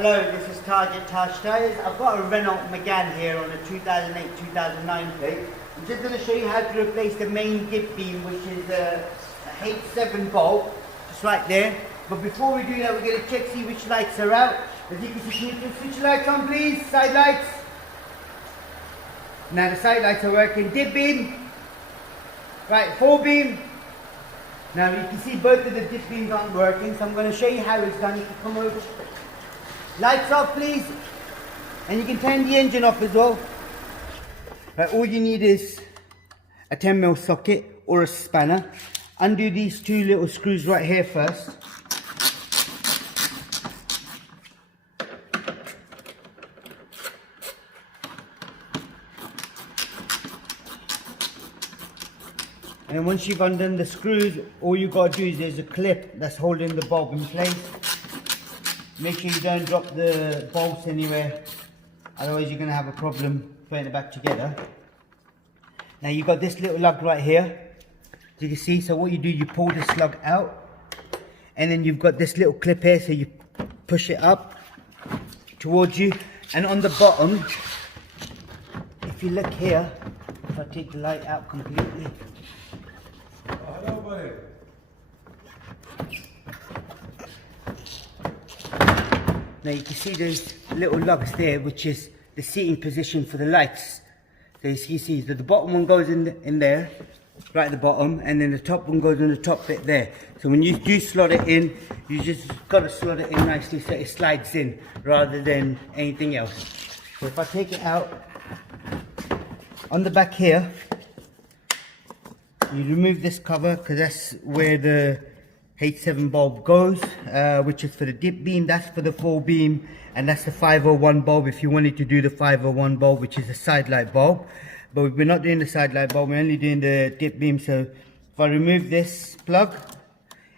Hello, this is Target Taj Tyres. I've got a Renault Megane here on a 2008-2009 plate. I'm just going to show you how to replace the main dip beam, which is a H7 bulb, just right there. But before we do that, we're going to check, see which lights are out. As you can see, switch the lights on please, side lights. Now the side lights are working. Dip beam, right, 4 beam. Now you can see both of the dip beams aren't working, so I'm going to show you how it's done. You can come over. Lights off please, and you can turn the engine off as well. Right, all you need is a 10mm socket or a spanner. Undo these two little screws right here first. And once you've undone the screws, all you got to do is there's a clip that's holding the bulb in place. Make sure you don't drop the bolts anywhere, otherwise you're going to have a problem putting it back together. Now you've got this little lug right here, as you can see. So what you do, you pull this lug out, and then you've got this little clip here, so you push it up towards you. And on the bottom, if you look here, if I take the light out completely, hello, buddy. now you can see those little lugs there, which is the seating position for the lights. So you see that the bottom one goes in there, right at the bottom, and then the top one goes in the top bit there. So when you do slot it in, you just got to slot it in nicely so it slides in rather than anything else. So if I take it out, on the back here, you remove this cover because that's where the H7 bulb goes, which is for the dip beam. That's for the 4 beam, and that's the 501 bulb if you wanted to do the 501 bulb, which is a side light bulb. But we're not doing the side light bulb, we're only doing the dip beam. So if I remove this plug,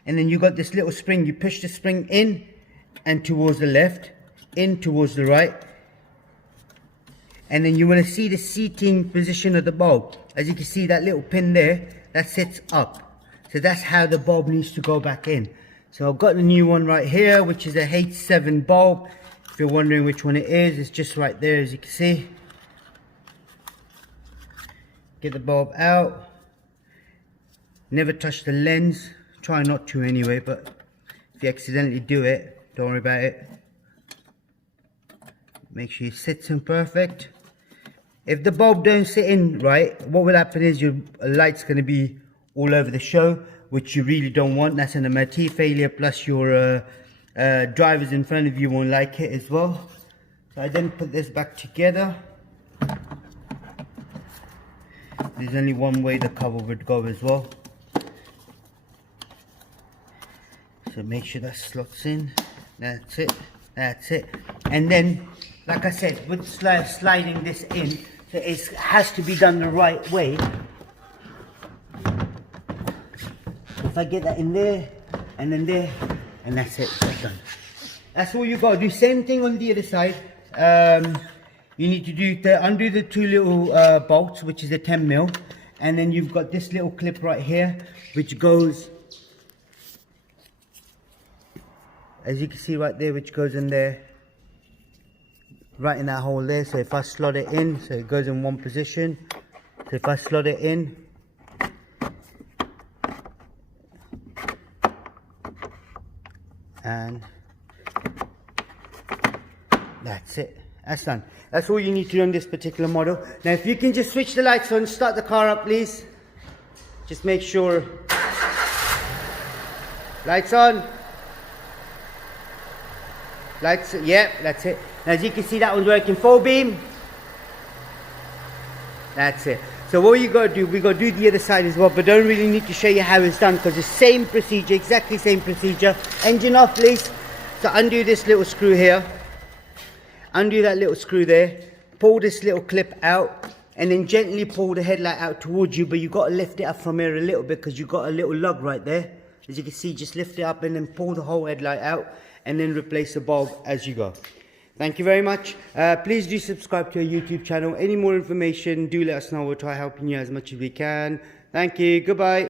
and then you got this little spring, you push the spring in and towards the left, in towards the right, and then you want to see the seating position of the bulb. As you can see, that little pin there, that sits up. So that's how the bulb needs to go back in. So I've got the new one right here, which is a H7 bulb. If you're wondering which one it is, it's just right there, as you can see. Get the bulb out. Never touch the lens. Try not to anyway, but if you accidentally do it, don't worry about it. Make sure it sits in perfect. If the bulb don't sit in right, what will happen is your light's going to be all over the show, which you really don't want. That's an MOT failure, plus your drivers in front of you won't like it as well. So I then put this back together. There's only one way the cover would go as well. So make sure that slots in. That's it. That's it. And then, like I said, with sliding this in, so it has to be done the right way. If I get that in there, and then there, and that's it, that's done. That's all you got to do. Same thing on the other side. You need to do undo the two little bolts, which is a 10mm, and then you've got this little clip right here, which goes, as you can see right there, which goes in there, right in that hole there. So if I slot it in, so it goes in one position. So if I slot it in, and that's it, that's done. That's all you need to do on this particular model. Now if you can just switch the lights on, start the car up please. Just make sure, lights on, lights, yeah, that's it. Now as you can see, that one's working 4 beam. That's it. So what you got to do, we got to do the other side as well, but don't really need to show you how it's done because the same procedure, exactly same procedure. Engine off please. So undo this little screw here, undo that little screw there, pull this little clip out, and then gently pull the headlight out towards you, but you got to lift it up from here a little bit because you got a little lug right there. As you can see, just lift it up and then pull the whole headlight out, and then replace the bulb as you go. Thank you very much. Please do subscribe to our YouTube channel. Any more information, do let us know. We'll try helping you as much as we can. Thank you. Goodbye.